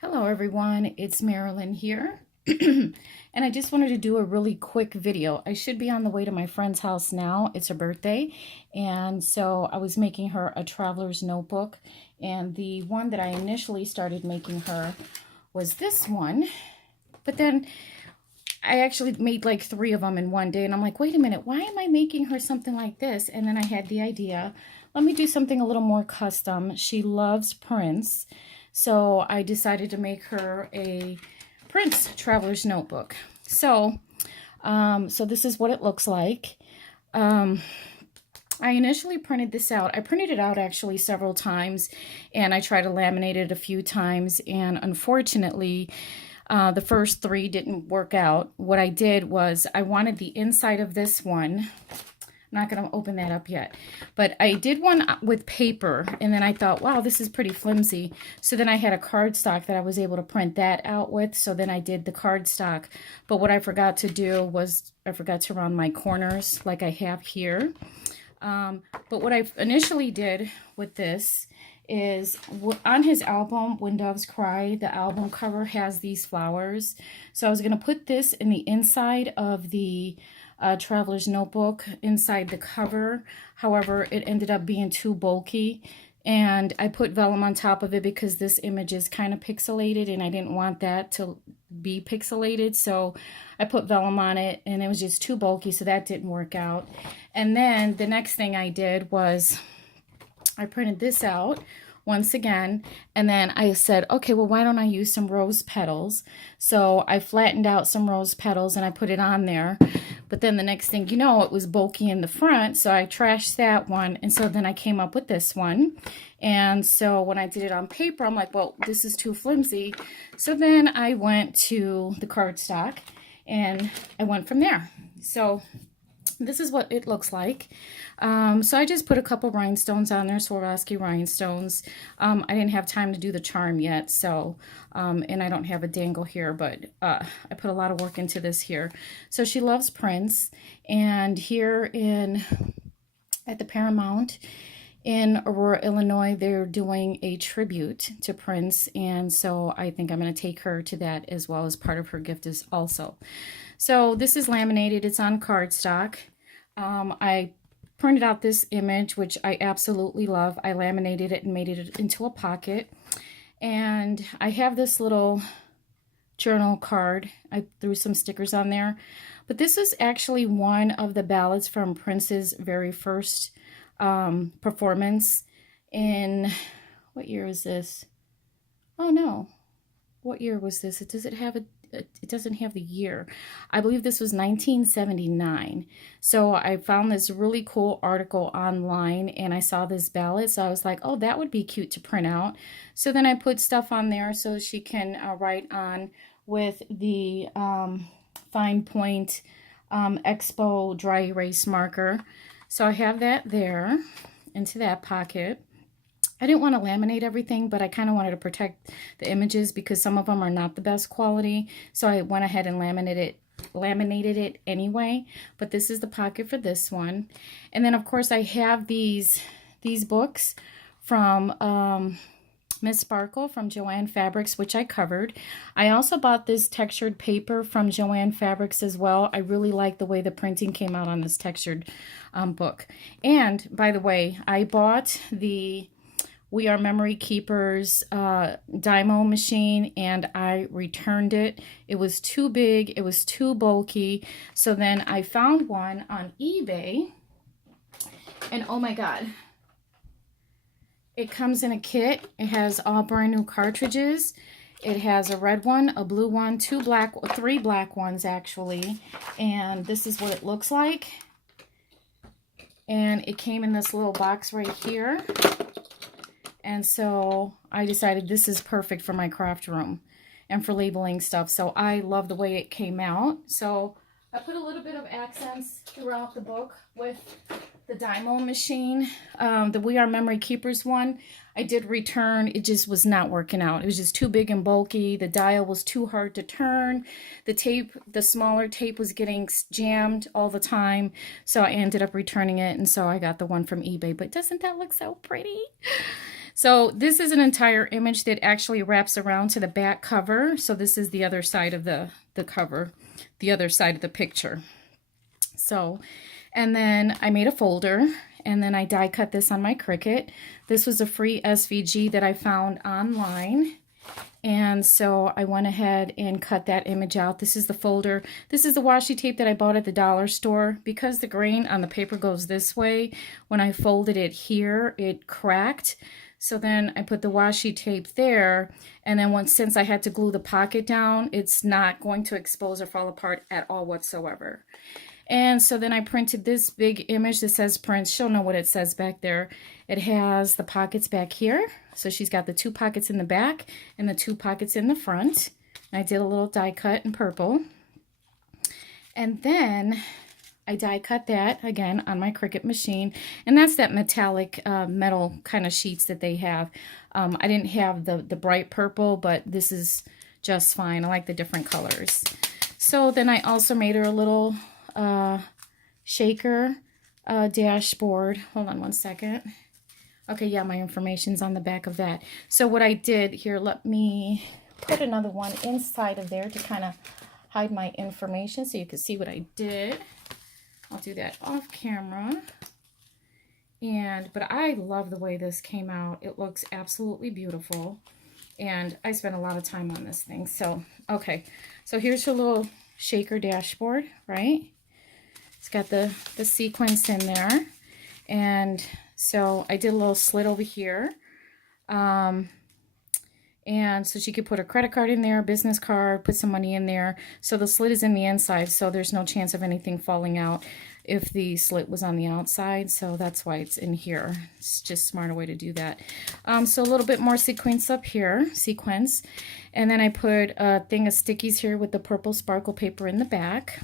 Hello everyone, it's Marilyn here. And I just wanted to do a really quick video. I should be on the way to my friend's house now. It's her birthday. And so I was making her a traveler's notebook. And the one that I initially started making her was this one. But then I actually made like 3 of them in one day. And I'm like, wait a minute, why am I making her something like this? And then I had the idea, let me do something a little more custom. She loves Prince. So I decided to make her a Prince Traveler's Notebook. So this is what it looks like. I initially printed this out. I printed it out actually several times, and I tried to laminate it a few times, and unfortunately, the first 3 didn't work out. What I did was I wanted the inside of this one. I'm not going to open that up yet. But I did one with paper, and then I thought, wow, this is pretty flimsy. So then I had a cardstock that I was able to print that out with. So then I did the cardstock. But what I forgot to do was I forgot to round my corners like I have here. But what I initially did with this is on his album, When Doves Cry, the album cover has these flowers. So I was going to put this in the inside of the Traveler's Notebook inside the cover. However, it ended up being too bulky, and I put vellum on top of it because this image is kind of pixelated and I didn't want that to be pixelated, so I put vellum on it and it was just too bulky, so that didn't work out. And then the next thing I did was I printed this out once again, and then I said, okay, well, why don't I use some rose petals? So I flattened out some rose petals and I put it on there. But then the next thing you know, it was bulky in the front, so I trashed that one, and so then I came up with this one. And so when I did it on paper, I'm like, well, this is too flimsy. So then I went to the cardstock, and I went from there. So this is what it looks like. So I just put a couple rhinestones on there, Swarovski rhinestones. I didn't have time to do the charm yet, so, and I don't have a dangle here, but I put a lot of work into this here. So she loves Prince, and here at the Paramount in Aurora, Illinois, they're doing a tribute to Prince, and so I think I'm going to take her to that as well as part of her gift is also. So this is laminated. It's on cardstock. I printed out this image, which I absolutely love. I laminated it and made it into a pocket. And I have this little journal card. I threw some stickers on there. But this is actually one of the ballads from Prince's very first performance in, what year is this? Oh no, what year was this? It doesn't have the year. I believe this was 1979. So I found this really cool article online and I saw this ballad. So I was like, oh, that would be cute to print out. So then I put stuff on there so she can write on with the Fine Point Expo dry erase marker. So I have that there into that pocket. I didn't want to laminate everything, but I kind of wanted to protect the images because some of them are not the best quality. So I went ahead and laminated it anyway. But this is the pocket for this one. And then, of course, I have these books from Miss Sparkle from Joanne Fabrics, which I covered. I also bought this textured paper from Joanne Fabrics as well. I really like the way the printing came out on this textured book. And, by the way, I bought the We Are Memory Keepers Dymo machine, and I returned it. It was too big. It was too bulky. So then I found one on eBay, and oh my God. It comes in a kit. It has all brand new cartridges. It has a red one, a blue one, 3 black ones actually. And this is what it looks like. And it came in this little box right here. And so I decided this is perfect for my craft room and for labeling stuff. So I love the way it came out. So I put a little bit of accents throughout the book with the Dymo machine. The We Are Memory Keepers one, I did return. It just was not working out. It was just too big and bulky. The dial was too hard to turn. The tape, the smaller tape was getting jammed all the time. So I ended up returning it. And so I got the one from eBay. But doesn't that look so pretty? So this is an entire image that actually wraps around to the back cover. So this is the other side of the cover, the other side of the picture. So, and then I made a folder, and then I die cut this on my Cricut. This was a free SVG that I found online. And so I went ahead and cut that image out. This is the folder. This is the washi tape that I bought at the dollar store. Because the grain on the paper goes this way, when I folded it here, it cracked. So then I put the washi tape there, and then since I had to glue the pocket down, it's not going to expose or fall apart at all whatsoever. And so then I printed this big image that says Prince. She'll know what it says back there. It has the pockets back here. So she's got the 2 pockets in the back and the 2 pockets in the front. And I did a little die cut in purple. And then I die cut that again on my Cricut machine. And that's that metallic metal kind of sheets that they have. I didn't have the bright purple, but this is just fine. I like the different colors. So then I also made her a little shaker dashboard. Hold on one second. Okay, yeah, my information's on the back of that. So what I did here, let me put another one inside of there to kind of hide my information so you can see what I did. I'll do that off camera. But I love the way this came out. It looks absolutely beautiful. And I spent a lot of time on this thing. So, okay. So here's your little shaker dashboard, right? It's got the sequins in there. And so I did a little slit over here. And so she could put her credit card in there, business card, put some money in there. So the slit is in the inside, so there's no chance of anything falling out if the slit was on the outside. So that's why it's in here. It's just a smarter way to do that. So a little bit more sequins up here, sequins. And then I put a thing of stickies here with the purple sparkle paper in the back.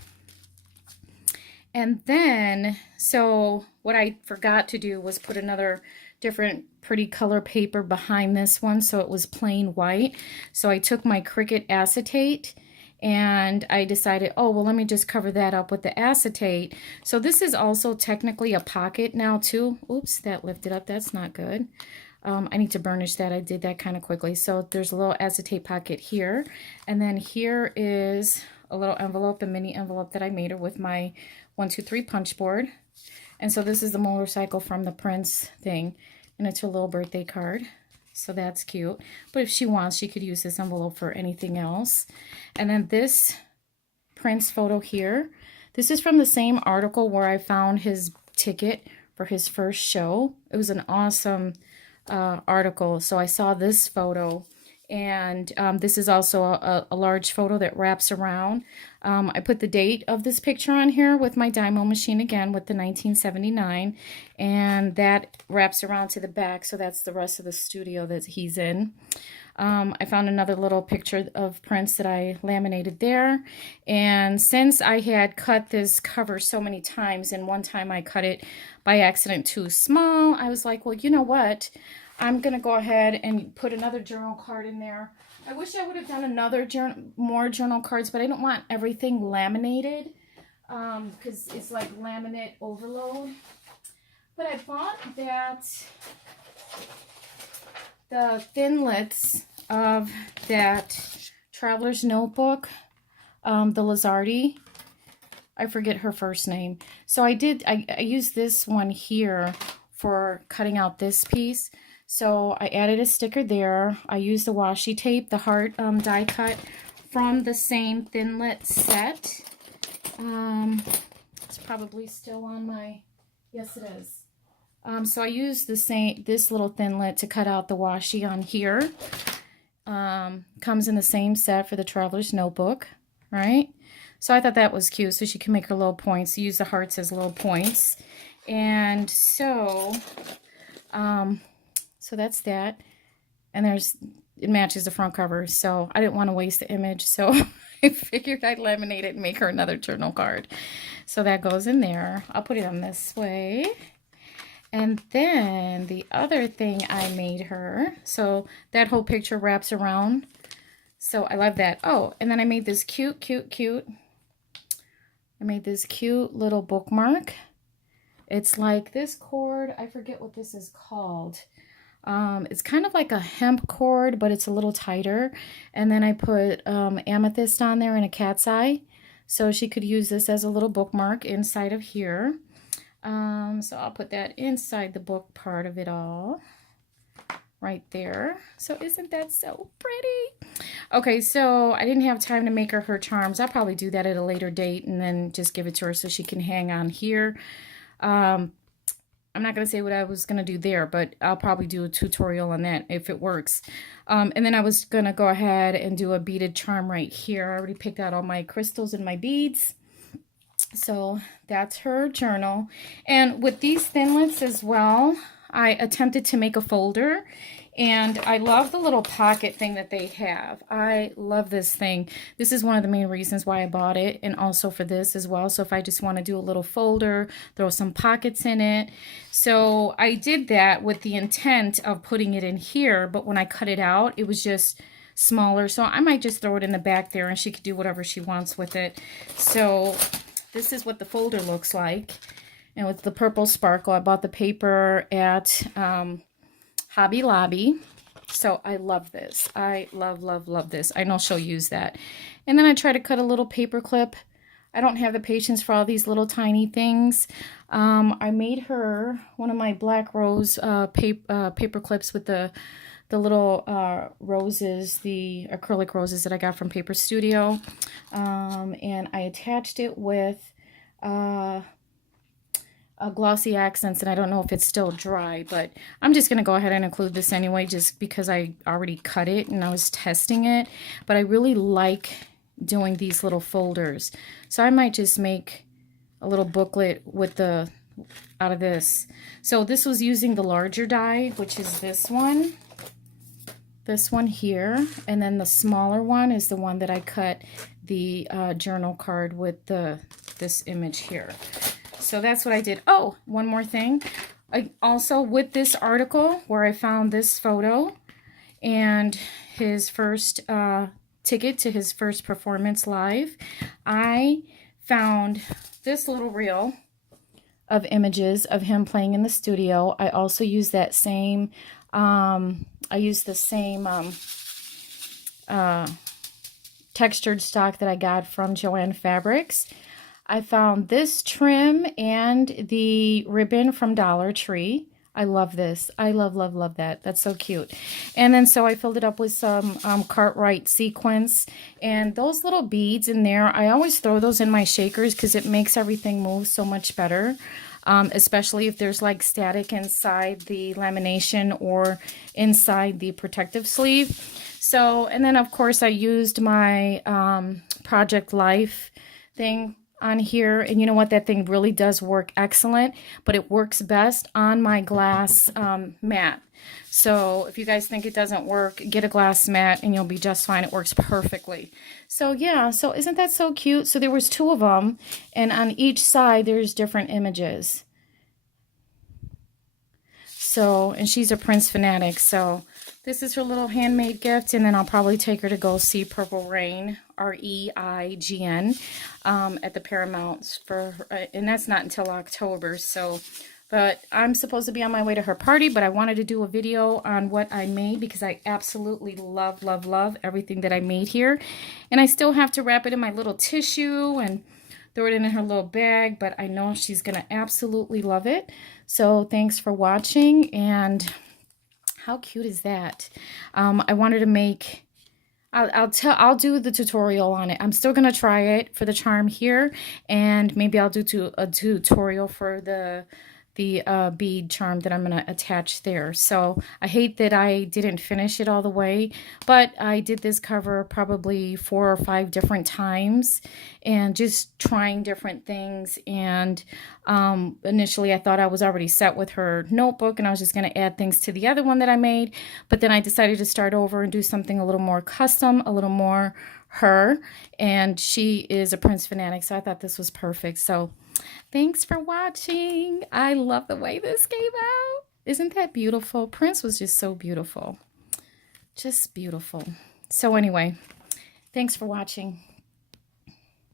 And then, so what I forgot to do was put another different pretty color paper behind this one, so it was plain white. So I took my Cricut acetate and I decided, oh, well, let me just cover that up with the acetate. So this is also technically a pocket now too. Oops, that lifted up. That's not good. I need to burnish that. I did that kind of quickly. So there's a little acetate pocket here. And then here is a little envelope, a mini envelope that I made her with my 123 punch board. And so this is the motorcycle from the Prince thing. And it's her little birthday card. So that's cute. But if she wants, she could use this envelope for anything else. And then this Prince photo here. This is from the same article where I found his ticket for his first show. It was an awesome article. So I saw this photo. And this is also a large photo that wraps around. I put the date of this picture on here with my Dymo machine again with the 1979. And that wraps around to the back. So that's the rest of the studio that he's in. I found another little picture of Prince that I laminated there. And since I had cut this cover so many times, and one time I cut it by accident too small, I was like, well, you know what? I'm going to go ahead and put another journal card in there. I wish I would have done more journal cards, but I don't want everything laminated because it's like laminate overload. But I bought the thinlits of that Traveler's Notebook, the Lizardi. I forget her first name. So I used this one here for cutting out this piece. So I added a sticker there. I used the washi tape, the heart die cut from the same thinlit set. It's probably still on my, yes it is. So I used this little thinlit to cut out the washi on here. Comes in the same set for the Traveler's Notebook, right? So I thought that was cute. So she can make her little points. Use the hearts as little points. And so, so that's that. And it matches the front cover. So I didn't want to waste the image. So I figured I'd laminate it and make her another journal card. So that goes in there. I'll put it on this way. And then the other thing I made her, so that whole picture wraps around. So I love that. Oh, and then I made this cute. I made this cute little bookmark. It's like this cord. I forget what this is called. It's kind of like a hemp cord, but it's a little tighter. And then I put amethyst on there and a cat's eye. So she could use this as a little bookmark inside of here. So I'll put that inside the book part of it all. Right there. So isn't that so pretty? Okay, so I didn't have time to make her charms. I'll probably do that at a later date and then just give it to her so she can hang on here. I'm not going to say what I was going to do there, but I'll probably do a tutorial on that if it works. And then I was going to go ahead and do a beaded charm right here. I already picked out all my crystals and my beads. So that's her journal. And with these thinlits as well, I attempted to make a folder, and I love the little pocket thing that they have. I love this thing. This is one of the main reasons why I bought it, and also for this as well. So if I just want to do a little folder, throw some pockets in it. So I did that with the intent of putting it in here, but when I cut it out, it was just smaller. So I might just throw it in the back there, and she could do whatever she wants with it. So this is what the folder looks like. And with the purple sparkle, I bought the paper at Hobby Lobby. So I love this. I love this. I know she'll use that. And then I try to cut a little paper clip. I don't have the patience for all these little tiny things. I made her one of my black rose paper clips with the little roses, the acrylic roses that I got from Paper Studio. And I attached it with glossy accents, and I don't know if it's still dry, but I'm just going to go ahead and include this anyway, just because I already cut it and I was testing it. But I really like doing these little folders, so I might just make a little booklet with out of this. So this was using the larger die, which is this one here, and then the smaller one is the one that I cut the journal card with this image here. So that's what I did. Oh, one more thing. I also, with this article where I found this photo and his first ticket to his first performance live, I found this little reel of images of him playing in the studio. I also used that same, textured stock that I got from Joanne Fabrics. I found this trim and the ribbon from Dollar Tree. I love this. I love that. That's so cute. And then so I filled it up with some Cartwright sequins. And those little beads in there, I always throw those in my shakers because it makes everything move so much better. Especially if there's like static inside the lamination or inside the protective sleeve. So, and then of course I used my Project Life thing on here, and you know what, that thing really does work excellent, but it works best on my glass mat. So if you guys think it doesn't work, get a glass mat and you'll be just fine. It works perfectly. So yeah, so isn't that so cute? So there was 2 of them, and on each side there's different images. So, and she's a Prince fanatic, so this is her little handmade gift, and then I'll probably take her to go see Purple Rain, R-E-I-G-N, at the Paramount and that's not until October. So, but I'm supposed to be on my way to her party, but I wanted to do a video on what I made because I absolutely love everything that I made here. And I still have to wrap it in my little tissue and throw it in her little bag, but I know she's going to absolutely love it. So thanks for watching, and how cute is that? I wanted to make, I'll do the tutorial on it. I'm still going to try it for the charm here, and maybe I'll do a tutorial for the bead charm that I'm going to attach there. So I hate that I didn't finish it all the way, but I did this cover probably 4 or 5 different times and just trying different things. And initially I thought I was already set with her notebook and I was just going to add things to the other one that I made, but then I decided to start over and do something a little more custom, a little more her, and she is a Prince fanatic, so I thought this was perfect. So thanks for watching. I love the way this came out. Isn't that beautiful? Prince was just so beautiful. Just beautiful. So anyway, thanks for watching.